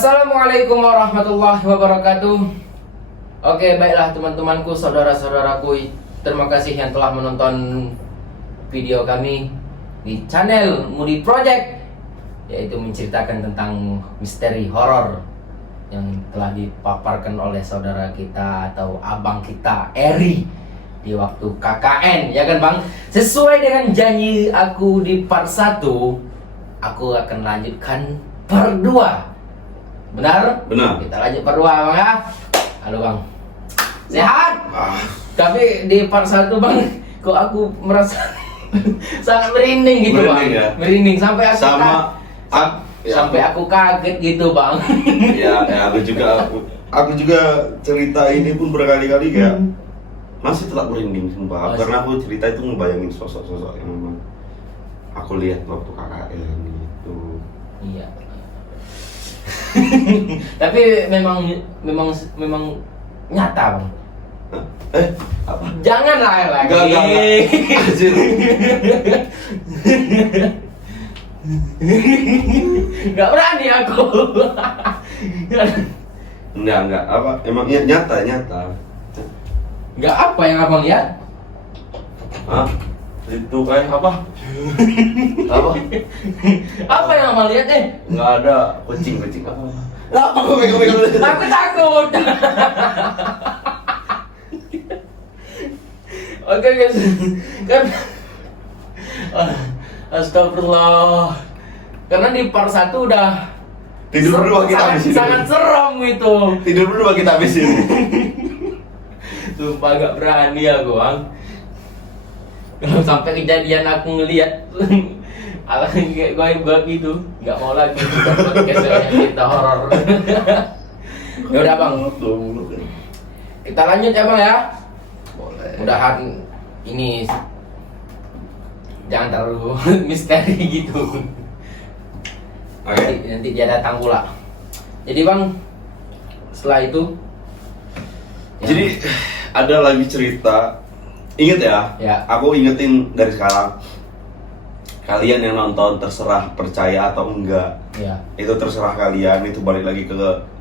Assalamualaikum warahmatullahi wabarakatuh. Oke, baiklah teman-temanku, saudara-saudaraku, terima kasih yang telah menonton video kami di channel Moody Project, yaitu menceritakan tentang misteri horor yang telah dipaparkan oleh saudara kita atau abang kita Eri di waktu KKN, ya kan Bang? Sesuai dengan janji aku di part 1, aku akan lanjutkan part 2. Benar? Benar. Kita lanjut part 2 Bang ya. Halo Bang. Sehat? Tapi di part 1 Bang, kok aku merasa sangat merinding gitu Bang. Ya? Merinding sampai aku sampai ya. aku kaget gitu Bang. Ya, aku juga cerita ini pun berkali-kali kayak masih tetap merinding sumpah. Karena aku cerita itu ngebayangin sosok-sosok yang memang aku lihat waktu KKN gitu. Iya. Tapi memang nyata Bang. Hah? Apa? Janganlah lagi. Enggak. Anjir. Enggak berani aku. Enggak. Apa? Emang nyata. Enggak, apa yang abang lihat? Hah? Itu kayak apa? Apa? Apa yang abang lihat Enggak ada kucing apa? Aku takut. Oke guys, kan astagfirullah. Karena di part 1 udah Tidur berdua kita habis ini. sangat serem itu. Tidur berdua kita habis ini. Sumpah gak berani aku Bang. Kalau sampai kejadian aku ngelihat ala kayak gue gitu, nggak mau lagi kita podcast yang cerita horor. Ya udah Bang, kita lanjut ya Bang ya. Boleh. Mudahan ini jangan terlalu misteri gitu. Oke. Nanti dia datang pula. Jadi Bang, setelah itu Jadi ada lagi cerita. Ingat ya, Ya. aku ingetin dari sekarang. Kalian yang nonton terserah percaya atau enggak. ya Itu terserah kalian, itu balik lagi ke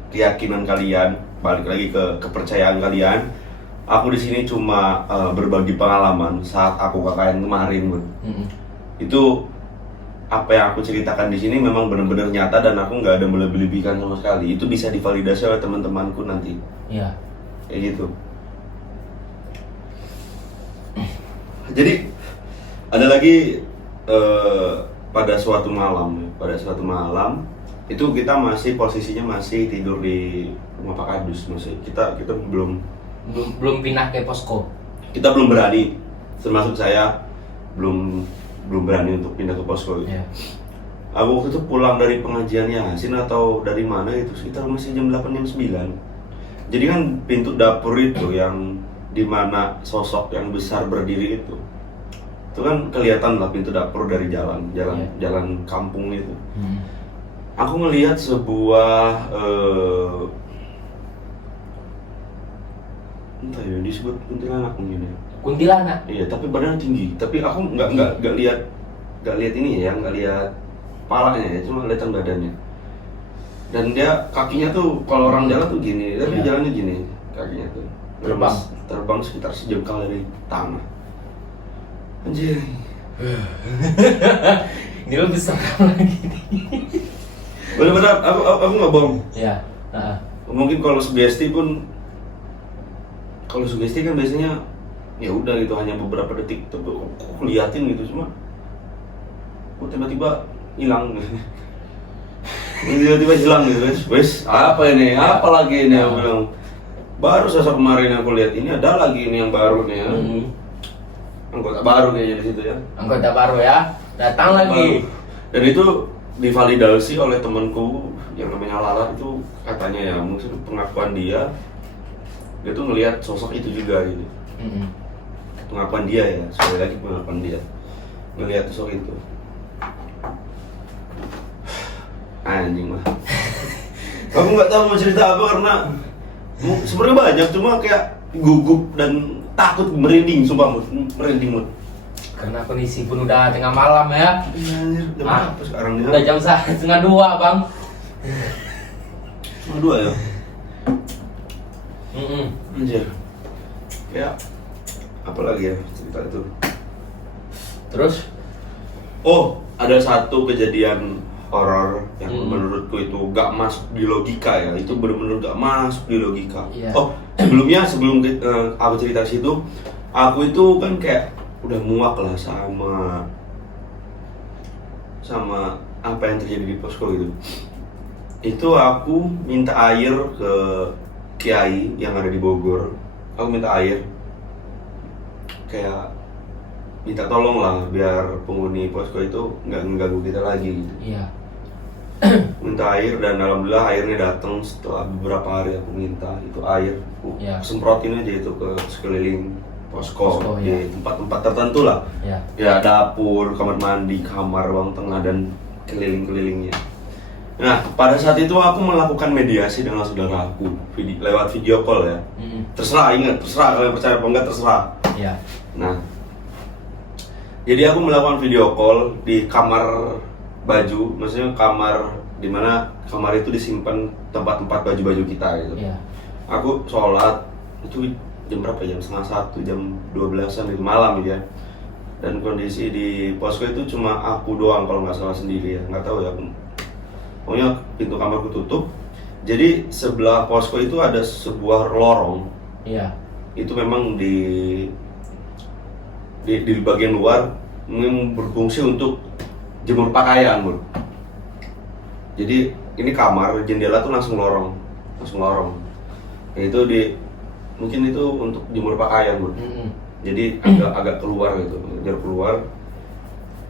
keyakinan kalian, balik lagi ke kepercayaan kalian. Aku di sini cuma berbagi pengalaman saat aku KKN kemarin, Bun. Itu apa yang aku ceritakan di sini memang benar-benar nyata dan aku nggak ada melebih-lebihkan sama sekali. Itu bisa divalidasi oleh teman-temanku nanti. ya Kayak gitu. Jadi ada lagi pada suatu malam itu kita masih posisinya masih tidur di rumah Pak Kadus, masih kita belum pindah ke posko. kita belum berani, termasuk saya belum berani untuk pindah ke posko. Ya. Aku waktu itu pulang dari pengajian Yasin atau dari mana itu sekitar masih jam 8 jam 9. Jadi kan pintu dapur itu yang dimana sosok yang besar berdiri itu kan kelihatan lah pintu dapur dari jalan kampung itu. Aku ngelihat sebuah entah ya disebut kuntilanak mungkin ya. Kuntilanak. Iya, tapi badannya tinggi. Tapi aku nggak lihat ini ya, nggak lihat palanya ya, cuma kelihatan badannya. Dan dia kakinya tuh kalau orang jalan tuh gini, tapi jalannya gini kakinya tuh. Terbang sekitar sejengkal dari tanah. Anjir. Ini lebih serem lagi. Bener-bener aku nggak bohong. Ya. Mungkin kalau sugesti kan biasanya ya udah gitu, hanya beberapa detik tuh aku liatin gitu, cuma kok tiba-tiba hilang gitu. Tiba-tiba hilang gitu. Wes, apa ini? Apa lagi ini? Aku bilang. Baru saja kemarin aku lihat ini ada lagi ini yang baru nih ya. Anggota baru kayaknya di situ ya. Anggota baru ya. Datang lagi. Dan itu divalidasi oleh temanku yang namanya Lala, itu katanya ya mungkin pengakuan dia tuh ngelihat sosok itu juga gitu. Pengakuan dia ya, sekali lagi pengakuan dia ngelihat sosok itu. Anjing lah. Aku nggak tahu mau cerita apa karena sebenarnya banyak, cuma kayak gugup dan takut, merinding, sumpah merinding. Karena kondisi pun udah tengah malam ya. Iya anjir, jam berapa sekarang ya? Udah jam 1:30 Bang. Berdua ya. Mm-mm. Anjir. Ya. Apa lagi ya cerita itu? Terus? Oh, ada satu kejadian horor yang Hmm. menurutku itu gak masuk di logika ya. Itu benar-benar gak masuk di logika. Iya. Oh, sebelum aku cerita situ, aku itu kan kayak udah muak lah sama apa yang terjadi di posko gitu. Itu aku minta air ke kiai yang ada di Bogor. Aku minta air, kayak minta tolong lah biar penghuni posko itu nggak mengganggu kita lagi gitu. Iya. Minta air dan alhamdulillah airnya datang setelah beberapa hari aku minta itu air. Aku Iya. semprotin aja itu ke sekeliling posko, Posko, di iya. tempat-tempat tertentu lah. Iya. Ya dapur, kamar mandi, kamar, ruang tengah dan keliling-kelilingnya. Nah, pada saat itu aku melakukan mediasi dengan saudara aku lewat video call ya. Mm-mm. Terserah, ingat, terserah kalian percaya apa enggak terserah. Iya. Nah, jadi aku melakukan video call di kamar baju, maksudnya kamar dimana kamar itu disimpan tempat-tempat baju-baju kita gitu. Iya. Aku sholat itu jam berapa ya? Jam 1:30, jam 12-an itu malam gitu ya. Dan kondisi di posko itu cuma aku doang kalau nggak salah sendiri ya, nggak tahu ya. Pokoknya pintu kamarku tutup. Jadi sebelah posko itu ada sebuah lorong. Iya. Itu memang di bagian luar memang berfungsi untuk jemur pakaian, Bro. Jadi ini kamar, jendela tuh langsung lorong. Itu mungkin itu untuk jemur pakaian, Bro. Mm-mm. Jadi agak keluar gitu, jarak keluar.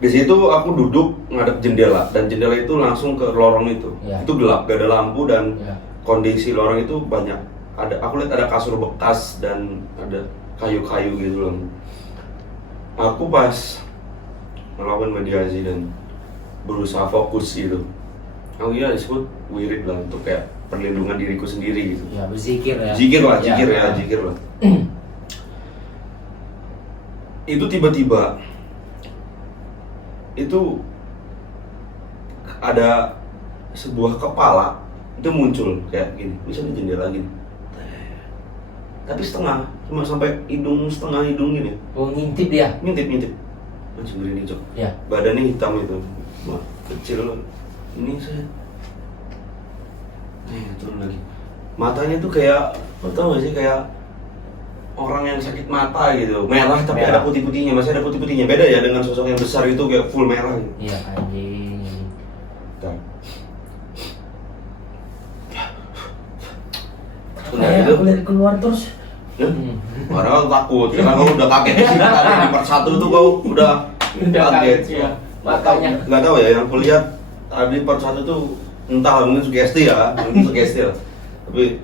Di situ aku duduk ngadep jendela dan jendela itu langsung ke lorong itu. Iya. Itu gelap, gak ada lampu dan Iya. kondisi lorong itu banyak aku lihat ada kasur bekas dan ada kayu-kayu gitu loh. Aku pas melakukan mediasi dan berusaha fokus gitu. Aku disebut wirid lah untuk kayak perlindungan diriku sendiri gitu. Ya, berzikir ya. Zikir lah, Ya. zikir lah. Itu tiba-tiba itu ada sebuah kepala itu muncul kayak gini, misalnya jendela gini, tapi setengah, cuma sampai setengah hidung gini, Oh, ngintip dia. ngintip, langsung gini cok, Ya. badannya hitam itu, wah kecil, ini saya, turun lagi, matanya tuh kayak, lo tau gak sih kayak orang yang sakit mata gitu, merah tapi Merah. ada putih-putihnya, masih ada putih-putihnya, beda ya dengan sosok yang besar itu kayak full merah gitu. Iya, anjing. Bentar. Kayak aku lihat keluar terus. Ya? Padahal aku takut, karena kau udah kaget sih tadi di part 1 tuh kau udah kaget. ya. Makanya. Nggak tahu ya, yang aku lihat tadi part 1 tuh entah mungkin sugesti ya, tapi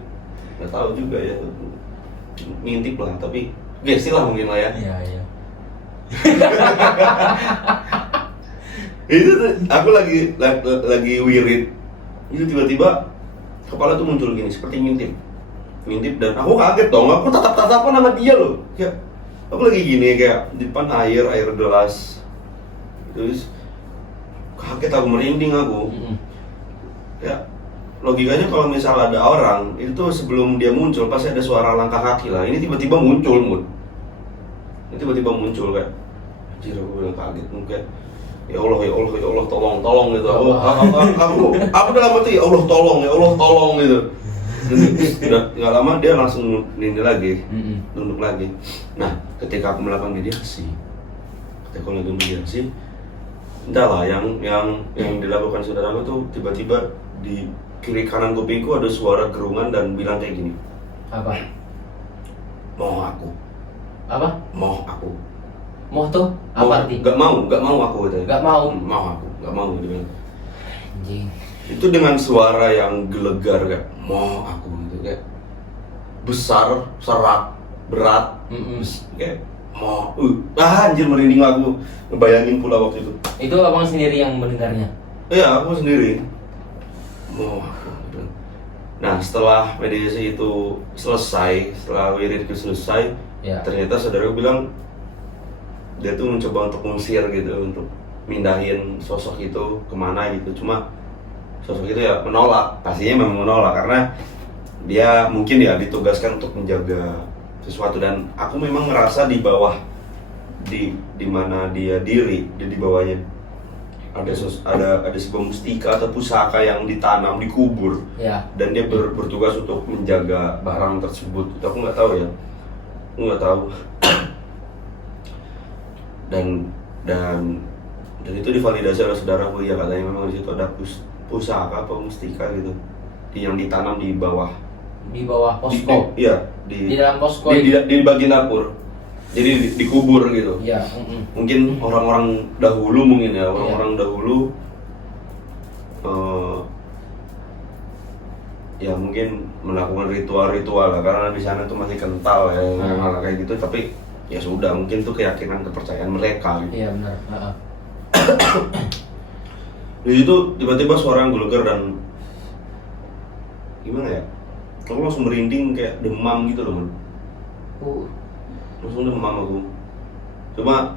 nggak tahu juga ya, ngintip lah, tapi sugesti lah mungkin lah ya. Iya, iya. Itu tuh, aku lagi wirid, itu tiba-tiba kepala tuh muncul gini, seperti ngintip dan aku kaget dong, aku tatap-tatapan sama dia loh, kayak aku lagi gini kayak di depan air gelas, terus kaget aku, merinding aku. Mm-mm. Ya logikanya kalau misal ada orang itu sebelum dia muncul pasti ada suara langkah kaki lah, ini tiba-tiba muncul kayak anjir, aku bilang kaget mungkin. Ya Allah, tolong gitu. Aku dalam hati ya Allah tolong gitu. Udah nggak lama dia langsung nunduk lagi. Nah, ketika aku melakukan mediasi, entahlah yang dilakukan saudaraku tuh tiba-tiba di kiri kanan kupingku ada suara gerungan dan bilang kayak gini. Apa? Mau aku. Mau tuh? Apa arti? Gak mau aku gitu. Gak mau? Gak mau dia bilang. Anjing. Itu dengan suara yang gelegar kayak mau aku gitu, kayak besar, serak, berat, kayak mau anjir, merinding aku ngebayangin pula waktu itu. Itu abang sendiri yang mendengarnya? Iya, aku sendiri mau aku gitu. Nah, setelah mediasi itu selesai, setelah wiridku selesai, Ya. ternyata saudaraku bilang dia tuh mencoba untuk mengusir gitu, untuk mindahin sosok itu kemana gitu, cuma sosok itu ya menolak, pastinya memang menolak karena dia mungkin ya ditugaskan untuk menjaga sesuatu, dan aku memang ngerasa di bawah di mana dia diri, di bawahnya ada sebuah mustika atau pusaka yang ditanam, dikubur, Ya. dan dia bertugas untuk menjaga barang tersebut. Itu aku nggak tahu ya, aku nggak tahu. dan itu divalidasi oleh saudaraku, ya katanya memang di situ ada pusaka apa mustika gitu yang ditanam di bawah posko. Iya, Di dalam posko. di bagian dapur, jadi dikubur gitu. Iya. Mungkin orang-orang dahulu mungkin ya, orang-orang dahulu ya mungkin melakukan ritual-ritual lah, karena di sana tuh masih kental ya hal kayak gitu. Tapi ya sudah, mungkin tuh keyakinan, kepercayaan mereka gitu. Iya benar. Di situ tiba-tiba suara yang gelegar dan gimana ya? Aku langsung merinding, kayak demam gitu loh, man. Langsung demam aku. Cuma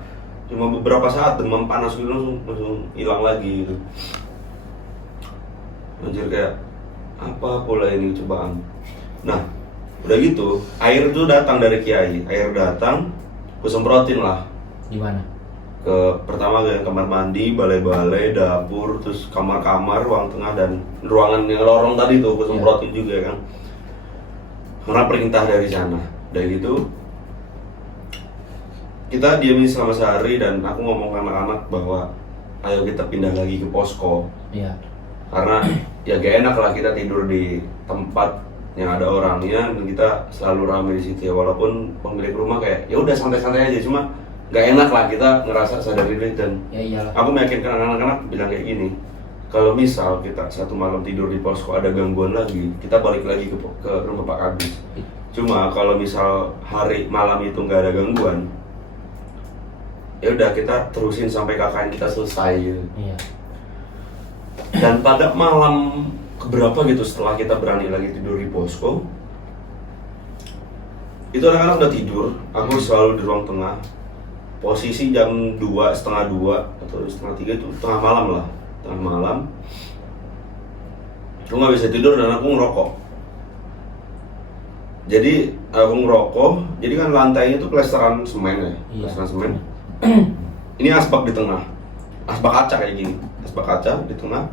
beberapa saat demam panas gitu, langsung hilang lagi gitu. Anjir, kayak apa pola ini cobaan. Nah, udah gitu, air itu datang dari kiai. Air datang, aku semprotin lah. Di mana? Pertama ke kamar mandi, balai-balai, dapur, terus kamar-kamar, ruang tengah, dan ruangan yang lorong tadi tuh aku semprotin juga kan. Karena perintah dari sana. Dari gitu kita diamin selama sehari, dan aku ngomong ke anak-anak bahwa ayo kita pindah lagi ke posko. Iya. Karena ya gak enak lah kita tidur di tempat yang ada orangnya dan kita selalu ramai di situ ya, walaupun pemilik rumah kayak ya udah santai-santai aja, cuma gak enak lah kita ngerasa sadar diri. Dan Ya iyalah. aku meyakinkan anak-anak bilang kayak gini, kalau misal kita satu malam tidur di posko ada gangguan lagi, kita balik lagi ke rumah Pak Kadis. Cuma kalau misal hari malam itu nggak ada gangguan, ya udah kita terusin sampai KKN kita selesai gitu. Iya. Dan pada malam keberapa gitu setelah kita berani lagi tidur di posko, itu anak-anak udah tidur, aku selalu di ruang tengah. Posisi jam 2, setengah 2 atau setengah 3 itu tengah malam lah, tengah malam. Aku nggak bisa tidur dan aku ngerokok. Jadi aku ngerokok, jadi kan lantainya itu plesteran semen ya, plesteran semen. Ini asbak di tengah, asbak kaca kayak gini, asbak kaca di tengah.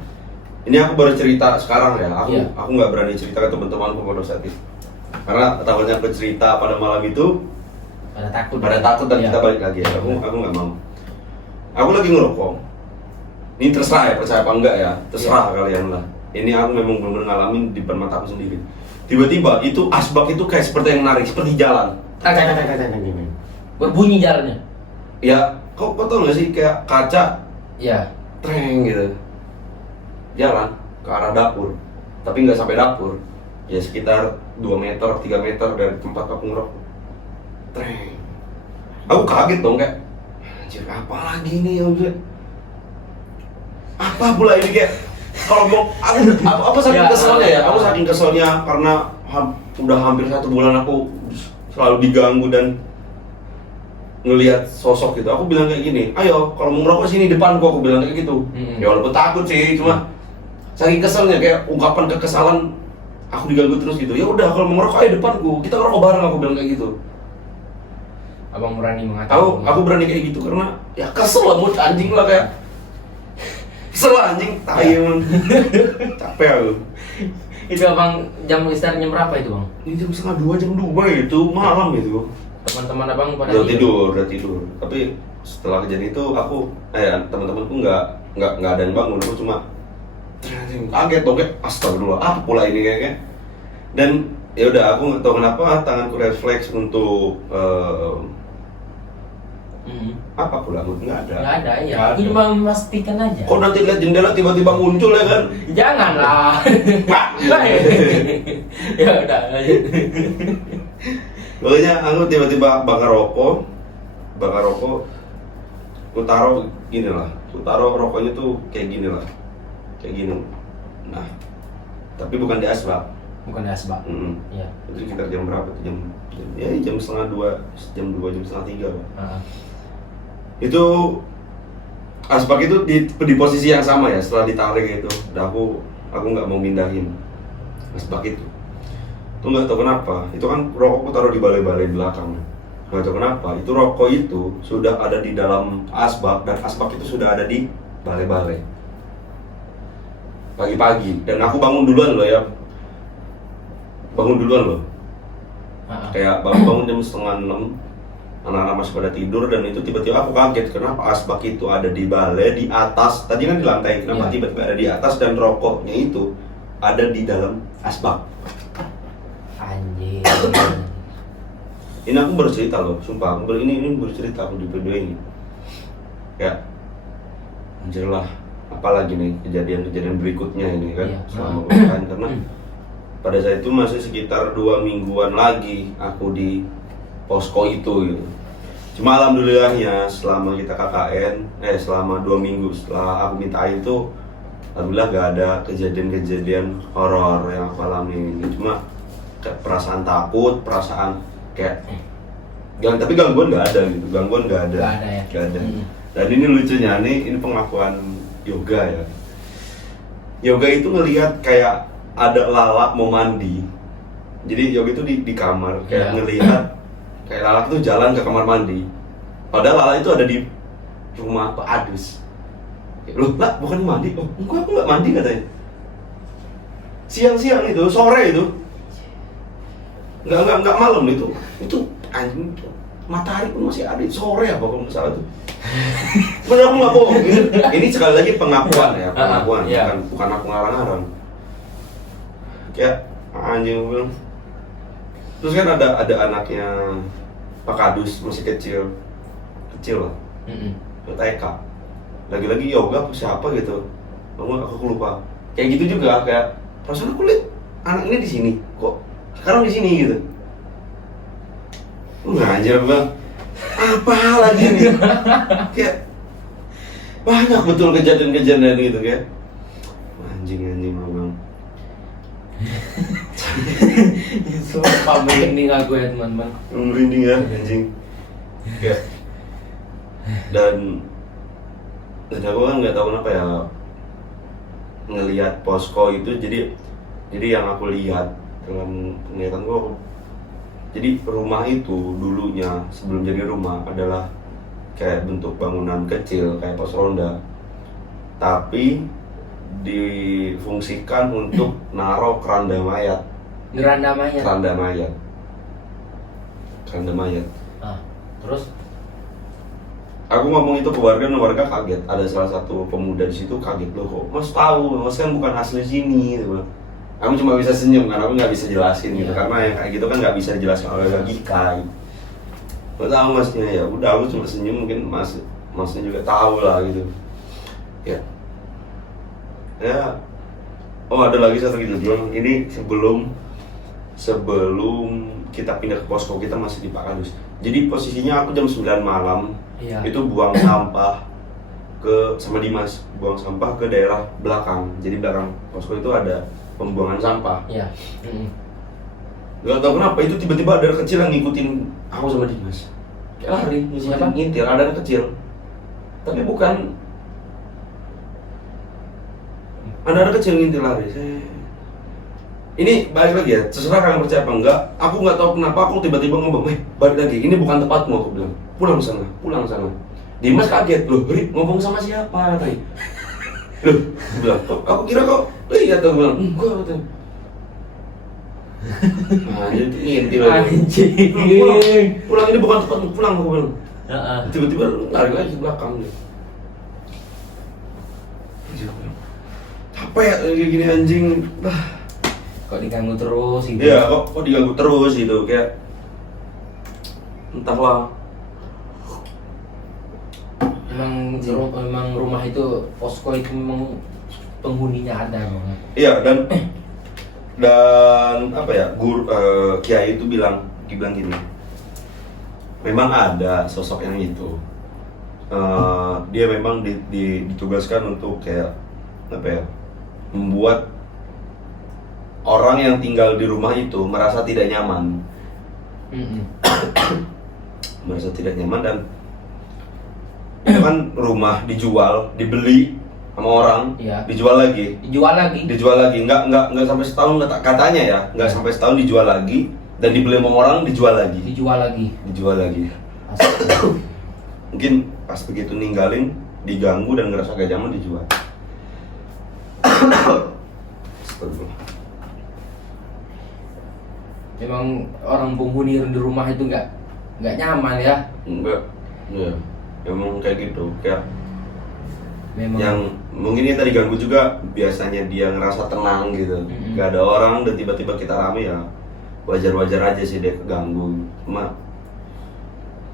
Ini aku baru cerita sekarang ya, aku nggak berani cerita ke teman-temanku pada saat itu, karena takutnya aku cerita pada malam itu pada takut dan kita balik lagi ya. Aku nggak mau. Aku lagi ngerokok. Ini terserah ya, percaya apa enggak ya, terserah kalian lah. Ini aku memang benar-benar ngalamin di depan mata aku sendiri. Tiba-tiba itu asbak itu kayak seperti yang narik, seperti jalan. Berbunyi jalannya. Ya, kau tau nggak sih kayak kaca, Iya. treng gitu, jalan ke arah dapur, tapi nggak sampai dapur, ya sekitar 2 meter, 3 meter dari tempat aku ngerokok. Treng. Aku kaget dong, kayak anjir apa lagi ini ya udah. Apa pula ini kayak kalau mau aku saking keselnya ya, aku saking keselnya karena udah hampir 1 bulan aku selalu diganggu dan ngelihat sosok gitu. Aku bilang kayak gini, ayo kalau mau ngerokok sini depanku, aku bilang kayak gitu. Ya walaupun takut sih, cuma saking keselnya kayak ungkapan kekesalan, aku diganggu terus gitu. Ya udah kalau mau ngerokok ayo depanku, kita ngerokok bareng, aku bilang kayak gitu. Abang berani mengatakan. Aku berani kayak gitu karena ya kesel lah, mood anjing lah kayak. Kesel lah anjing, tai emang. Capek aku. Itu abang jam istirahatnya berapa itu bang? Ini jam setengah 2, jam 2 itu malam itu. Teman-teman abang pada Udah tidur. Tapi setelah kejadian itu aku, teman-temanku nggak ada yang bangun. Aku cuma kaget dong, kayak astagfirullah, apa pula ini kayaknya. Dan ya udah, aku nggak tahu kenapa tanganku refleks untuk apa pula, nggak ada. Nggak ada ya. Aku cuma memastikan aja. Kok nanti lihat jendela tiba-tiba muncul ya kan? Janganlah. Ya udah. Pokoknya aku tiba-tiba bakar rokok, aku taruh gini lah, aku taruh rokoknya tuh kayak gini lah, kayak gini. Nah, tapi bukan di asbak. Bukan di asbak. Iya. Itu sekitar jam berapa tuh? Jam setengah 2, jam 2, jam setengah 3 Pak. Itu asbak itu di posisi yang sama ya, setelah ditarik itu. Udah aku aku nggak mau mindahin asbak itu. Tuh nggak tahu kenapa, itu kan rokokku taruh di balai-balai belakang. Nggak tahu kenapa, itu rokok itu sudah ada di dalam asbak dan asbak itu sudah ada di balai-balai. Pagi-pagi, dan aku bangun duluan loh ya. Bangun duluan loh. Kayak bangun jam 5:30, anak-anak masih pada tidur, dan itu tiba-tiba aku kaget kenapa asbak itu ada di balai di atas. Tadi kan di lantai, kenapa tiba-tiba ada di atas dan rokoknya itu ada di dalam asbak. Anjir. Ini aku baru cerita loh, sumpah. Ini baru cerita aku di video ini. Ya, anjir lah. Apalagi nih kejadian-kejadian berikutnya ini kan selama pernikahan, karena pada saat itu masih sekitar 2 mingguan lagi aku di posko itu gitu. Cuma alhamdulillahnya selama kita KKN, selama 2 minggu setelah aku minta air itu, alhamdulillah gak ada kejadian-kejadian horor yang aku alami. Cuma kayak perasaan takut, perasaan kayak tapi gangguan gak ada gitu, gangguan gak ada. Gak ada. Dan ini lucunya nih, ini pengakuan Yoga ya. Yoga itu ngelihat kayak ada Lala mau mandi. Jadi Yoga itu di kamar kayak ngelihat kayak Lala itu jalan ke kamar mandi. Padahal Lala itu ada di rumah Pak Adus. Loh, lah bukan mandi? Oh, enggak, aku nggak mandi katanya. Siang-siang itu, sore itu. Nggak malam itu. Itu anjing, matahari pun masih ada. Sore apa kalau nggak salah tuh. Bener, aku nggak bohong. Ini sekali lagi pengakuan ya, pengakuan. Bukan aku ngarang-ngarang. Kayak anjing bilang. Terus kan ada anaknya Pak Kadus masih kecil lah. TK. Lagi-lagi Yoga apa siapa gitu. Aku lupa. Kayak gitu juga, kayak perasaan aku lihat anak ini di sini. Kok sekarang di sini gitu. Anjir bang. Apa lagi nih? Kayak banyak betul kejadian-kejadian gitu kayak anjing bang. Sumpah merinding aku ya teman-teman. Merinding ya anjing. Kayak dan aku kan nggak tahu kenapa ya ngelihat posko itu, jadi yang aku lihat dengan penglihatan gua, jadi rumah itu dulunya sebelum jadi rumah adalah kayak bentuk bangunan kecil kayak pos ronda, tapi difungsikan untuk naruh keranda mayat. Terus aku ngomong itu ke warga kaget. Ada salah satu pemuda di situ kaget, loh kok mas tahu, mas kan bukan asli sini gitu. Aku cuma bisa senyum kan, aku nggak bisa jelasin gitu, karena yang kayak gitu kan nggak bisa dijelaskan oleh logika gitu. Gak tahu masnya, ya udah aku cuma senyum, mungkin masnya juga tahu lah gitu. Ya, oh ada lagi satu gitu bilang, ini sebelum kita pindah ke posko kita masih di Pak Kadus. Jadi posisinya aku jam 9 malam itu buang sampah sama Dimas, buang sampah ke daerah belakang. Jadi belakang posko itu ada pembuangan sampah. Gak tau kenapa itu tiba-tiba ada anak kecil yang ngikutin aku sama Dimas. Kayak lari, ngintir, ada anak kecil. Tapi bukan, ada anak kecil ngintir lari. Ini balik lagi ya, terserah kalian percaya apa enggak. Aku nggak tahu kenapa aku tiba-tiba ngomong, balik lagi, ini bukan tempatmu, aku bilang. Pulang sana. Dimas kaget, loh, ngomong sama siapa tadi? Loh, aku bilang, aku kira kok lihat, aku bilang, enggak katanya. Nah, jadi ngintil lagi. Pulang, ini bukan tempatmu, pulang, aku bilang. Tiba-tiba lari lagi ke belakang gitu. Apa ya kayak gini anjing? Kok diganggu terus gitu? Iya, kok diganggu terus gitu, kayak entahlah. Memang rumah itu, posko itu memang penghuninya ada banget. Iya, dan apa ya, Kiai itu bilang gini, memang ada sosok yang itu. Dia memang ditugaskan untuk kayak apa ya, membuat orang yang tinggal di rumah itu merasa tidak nyaman. Merasa tidak nyaman, dan itu kan rumah dijual, dibeli sama orang, Iya. dijual lagi. Dijual lagi. Nggak sampai setahun katanya ya, nggak sampai setahun dijual lagi dan dibeli sama orang dijual lagi. Dijual lagi. Astaga. Mungkin pas begitu ninggalin diganggu dan ngerasa gak nyaman dijual. Astagfirullah. Memang orang penghuni di rumah itu nggak nyaman ya. Enggak, ya emang kayak gitu, kayak Memang. yang mungkin dia tadi ganggu juga, biasanya dia ngerasa tenang gitu, nggak ada orang dan tiba-tiba kita rame ya wajar-wajar aja sih dia keganggu, cuma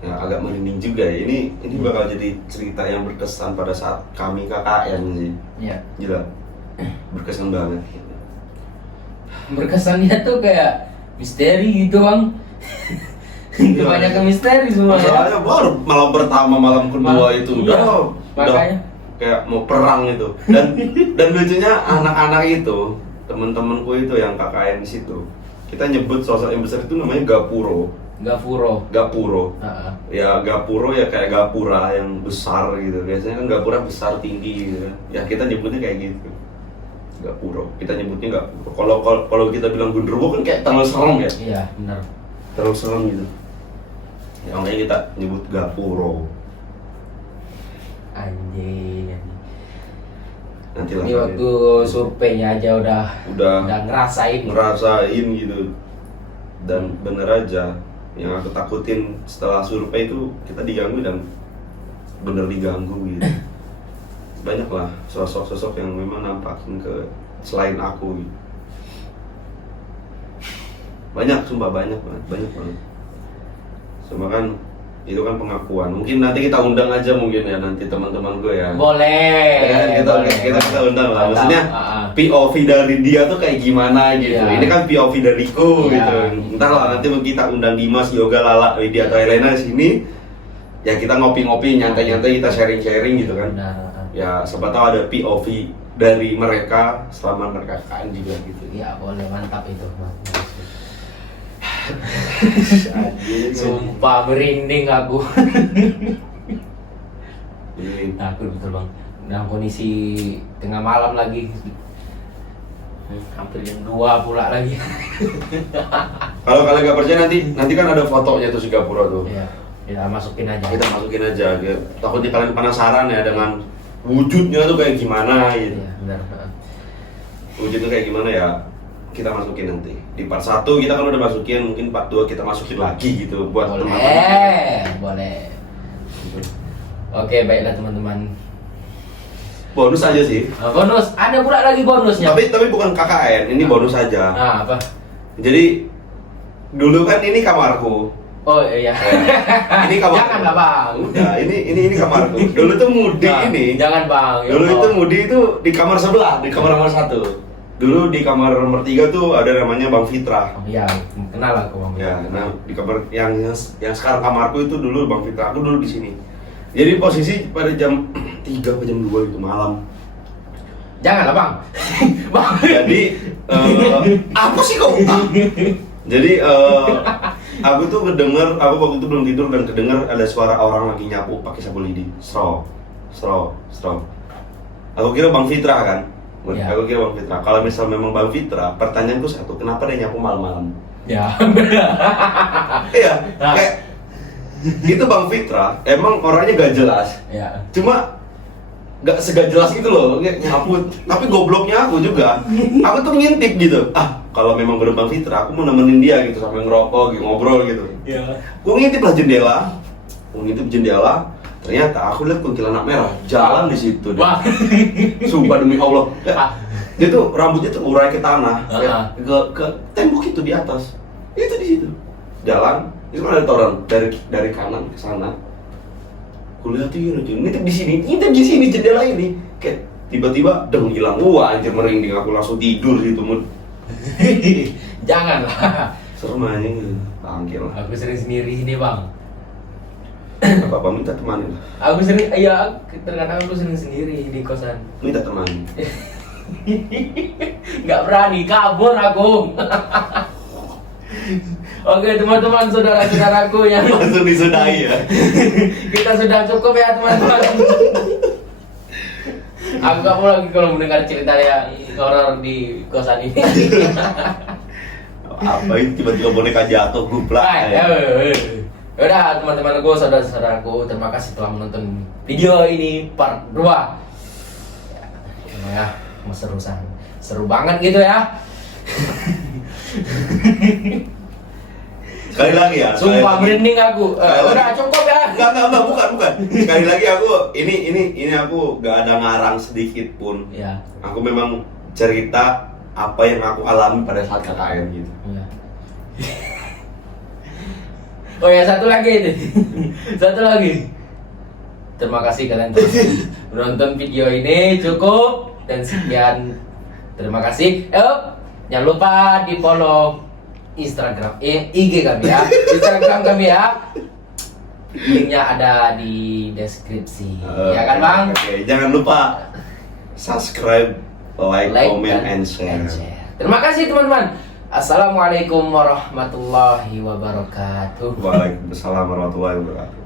ya agak merinding juga ya. Ini bakal jadi cerita yang berkesan pada saat kami KKN sih. Iya. Gila, berkesan banget. Berkesannya tuh kayak misteri gitu bang. Kebanyakan misteri semua ya. Masalahnya baru malam pertama, malam kedua itu Iya, udah makanya. kayak mau perang itu. Dan lucunya anak-anak itu, temen-temenku itu yang KKN di situ, kita nyebut sosok yang besar itu namanya Gapuro. Gapuro. Ya Gapuro ya kayak gapura yang besar gitu. Biasanya kan gapura besar tinggi gitu kan. Ya kita nyebutnya kayak gitu. Gapuro. Kita nyebutnya Gapuro. Kalau kita bilang Gundurwo kan kayak terlalu serem ya. Iya benar. Terlalu serem gitu. Ya makanya kita nyebut Gapuro. Anjing. Nanti lah. Ini waktu surveinya aja udah ngerasain gitu. Dan bener aja, yang aku takutin setelah survei itu kita diganggu dan bener diganggu gitu. Banyak lah sosok-sosok yang memang nampakin ke selain aku gitu. Banyak, sumpah banyak banget. Cuma kan itu kan pengakuan. Mungkin nanti kita undang aja mungkin ya nanti teman-teman gue ya. Boleh. Ya, kita undang lah. Maksudnya POV dari dia tuh kayak gimana gitu. Iya. Ini kan POV dariku Iya. gitu. Entar lah nanti kita undang Dimas, Yoga, Lala, Widya atau Elena sini. Ya kita ngopi-ngopi, nyantai-nyantai, kita sharing-sharing gitu kan. Benar. Ya siapa tahu ada POV dari mereka selama mereka KKN juga gitu. Ya boleh, mantap itu. Anjing. Sumpah merinding aku. Ini Takut betul bang. Dalam kondisi tengah malam lagi. Hampir jam 2 pula lagi. kalau kalian nggak percaya nanti kan ada fotonya tuh si Gapura tuh. Iya, kita masukin aja. Kita masukin aja. Takutnya kalian penasaran ya dengan wujudnya tuh kayak gimana gitu. Iya, benar. Wujudnya kayak gimana ya, kita masukin nanti. Di part 1 kita kan udah masukin, mungkin part 2 kita masukin lagi gitu buat teman-teman. Boleh. Oke, baiklah teman-teman. Bonus aja sih. Bonus, ada pula lagi bonusnya. Tapi bukan KKN, ini bonus aja. Apa? Jadi dulu kan ini kamarku. Oh iya. Ini kamarku. Janganlah bang. Udah, ini kamarku. Dulu tuh Mudi ini. Jangan bang. Dulu itu Mudi itu di kamar sebelah, di kamar nomor 1. Dulu di kamar nomor 3 tuh ada namanya Bang Fitra. Oh iya, kenal aku bang. Ya, nah di kamar yang sekarang kamarku itu dulu Bang Fitra. Aku dulu di sini. Jadi posisi pada jam 3 atau jam 2 gitu malam. Janganlah bang. Bang. Jadi apa sih kok? Jadi aku tuh kedenger, aku waktu itu belum tidur dan kedenger ada suara orang lagi nyapu pakai sapu lidi. Sro. Aku kira Bang Fitra kan. Ya. Aku kira Bang Fitra. Kalau misal memang Bang Fitra, pertanyaanku satu, kenapa dia nyapu malam-malam? Ya. Iya, Nah. kayak itu Bang Fitra, emang orangnya gak jelas. Ya. Cuma gak segak jelas gitu loh, kayak nyapu. Tapi gobloknya aku juga. Aku tuh ngintip gitu. Kalau memang bener Bang Fitra, aku mau nemenin dia gitu sambil ngerokok, gitu, ngobrol gitu. Ya. Gue ngintip lah jendela. Ternyata aku lihat kuntilanak merah jalan di situ. Wah. Sumpah demi Allah. Dia tuh rambutnya tuh urai ke tanah, ke tembok itu di atas. Itu di situ. Jalan, itu kan ada toren dari kanan ke sana. Kulihatin aja, ngintip di sini jendela ini. Kayak tiba-tiba deng hilang. Wah, anjir merinding, aku langsung tidur situ. Janganlah. Serem aja gitu. Bangkil lah. Aku sering sendiri nih bang. Bapak minta temanin lah. Aku sering, iya terkadang aku sering sendiri di kosan. Minta temanin. Nggak berani kabur aku. Oke teman-teman, saudara-saudaraku yang Langsung disudahi ya. kita sudah cukup ya teman-teman. Aku gak mau lagi kalau mendengar cerita yang horor di kosan ini. Apa itu tiba-tiba boneka jatuh guplak. Udah teman-temanku, saudara-saudaraku, terima kasih telah menonton video ini part 2. Ya, mau seru banget gitu ya. Sekali lagi ya. Sumpah merinding aku. Udah cukup ya. Enggak, bukan. Sekali lagi aku ini aku gak ada ngarang sedikit pun. Ya. Aku memang cerita apa yang aku alami pada saat KKN gitu. Ya. Oh ya, satu lagi. Terima kasih kalian telah menonton video ini. Cukup dan sekian. Terima kasih. Jangan lupa di follow Instagram, IG kami ya. Instagram kami ya. Linknya ada di deskripsi. Ya kan Bang? Oke, jangan lupa subscribe, like, comment, and share. Terima kasih teman-teman. Assalamualaikum warahmatullahi wabarakatuh. Waalaikumsalam warahmatullahi wabarakatuh.